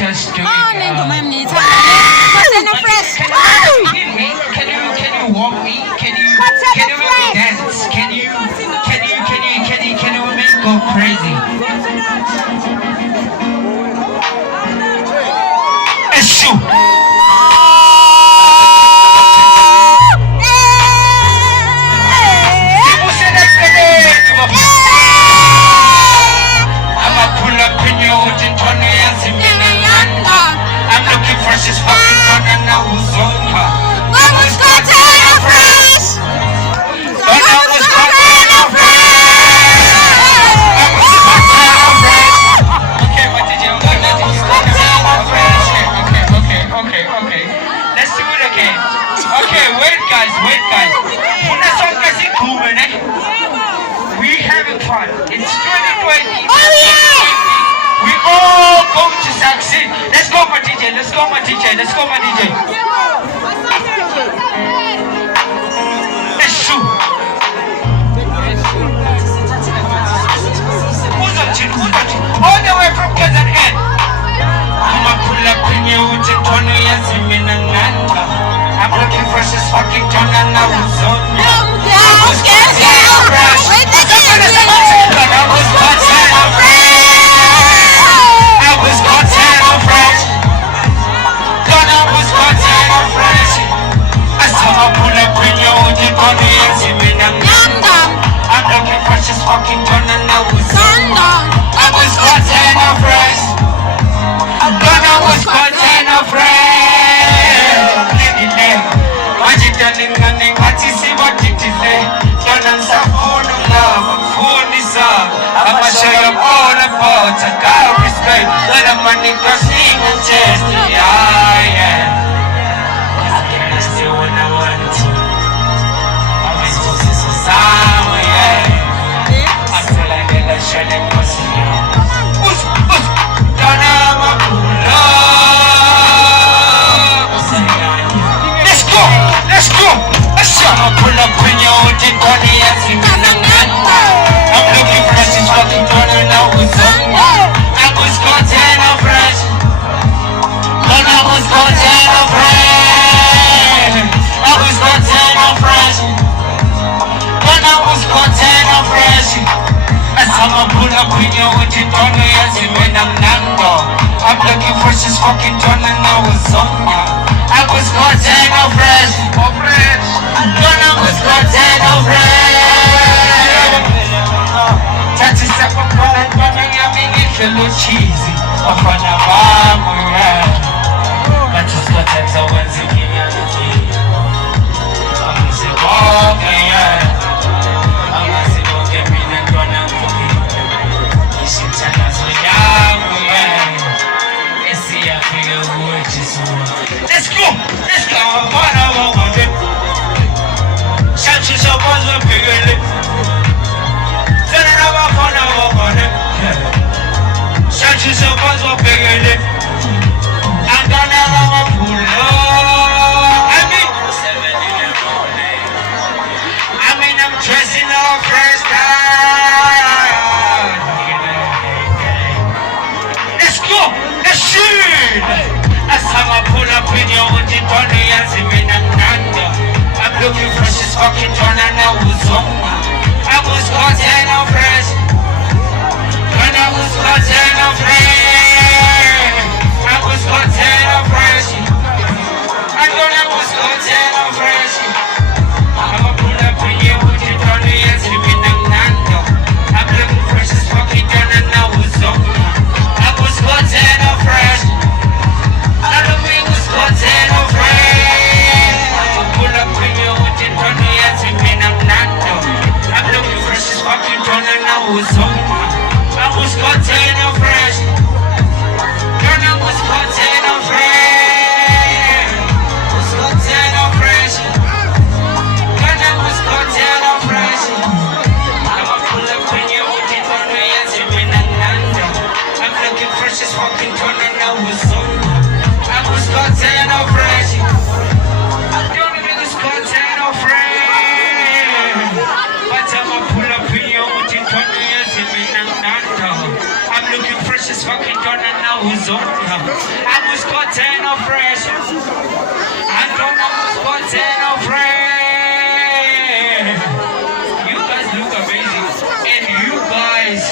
just doing. Can you walk me? Can you make me dance? Can you make me go crazy? Issue. I'm looking for she's fucking fun and now who's on her. Vamos cortar a fresh! Vamos cortar a Okay, what did you do? Okay. Let's do it again. Okay, wait guys. Una song kasi cool, eh? We having fun. It's 2020. Oh yeah! We all going to succeed. Let's go, my DJ. Let's go, my DJ. Let's shoot. Who's on chin? All the way from KZN. I'ma pull up in you with your Tony and Simin and Nanta. I'm looking for this fucking John and I was on you. I'ma show you all about a God respect. Let the money crossing and chest. Yeah. I can't still when I want to. I'm into this society. I feel like they're shedding pussy. Let's go. I'ma pull up in your own body and see me. I'm looking fresh, it's fucking corner now with some. I was content of fresh. When I was content of fresh. I was content of fresh. When I was content of fresh. As I'ma pull up in your with it on me as you when I'm nango. I'm looking fresh, it's fucking corner now with some. I was content of fresh. When I was content of fresh. Hello cheesy, wafanya mambo ya Matusko tata wanzi kinyaniki Amasiboke ya Amasiboke mina kona muki Ishitana zonyamu ya Esi ya piga uwechi suwa Let's go! Wana wakonde Shamshisha wanzo pigele Zena na wakona wakonde She's a buzz of bigger. I'm gonna have a pull up. I'm dressing up first time. Let's go. Let's shoot. As I'm pull up in your with it on the I'm looking for this fucking turn and I was content of fresh. When I was content of fresh, I was content of fresh. And when I was content of fresh, I'ma pull up in you with it on the ass, living in Nando. I'm looking fresh as fucking done and I was on. I was content of fresh. I don't mean was content of fresh. I'ma pull up in you with it on the ass, living in Nando. I'm looking fresh as fucking done and I was on. I was content of fresh. Girl, I was content of fresh. Was content of fresh. is fucking Jordan now who's on. I'm who's got 10 of fresh. I don't know who's got 10 of fresh. You guys look amazing. And you guys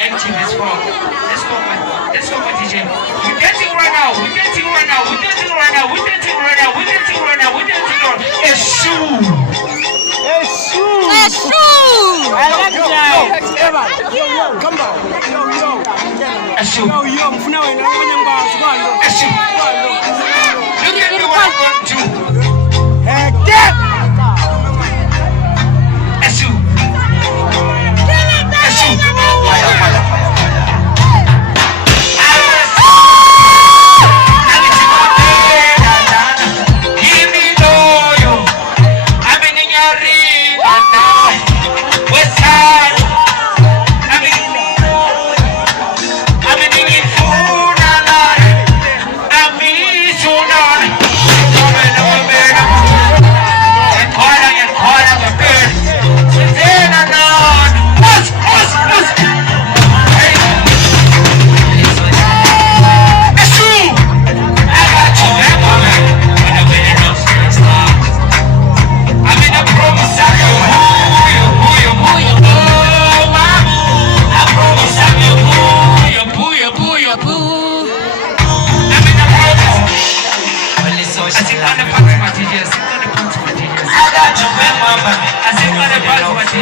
active as fuck. Let's go, man. Let's go, my DJ. We're dancing right now. We're dancing right now. We're dancing right now. We're dancing right now. We're dancing right now. We're dancing right now. It's shoe. It's true. I like that. Come on. It's shoe. Yo, mfuna wena ngonyambazi kwalo. It's shoe. Look at me what I'm going to do. Hectic. It's shoe. It's shoe.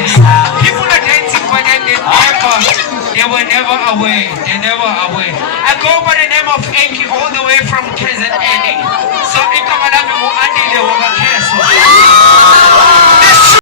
People are dancing but then they were never away. They never away. I go by the name of Enki all the way from KZN. So Ikamalami Muandi the Wabakes.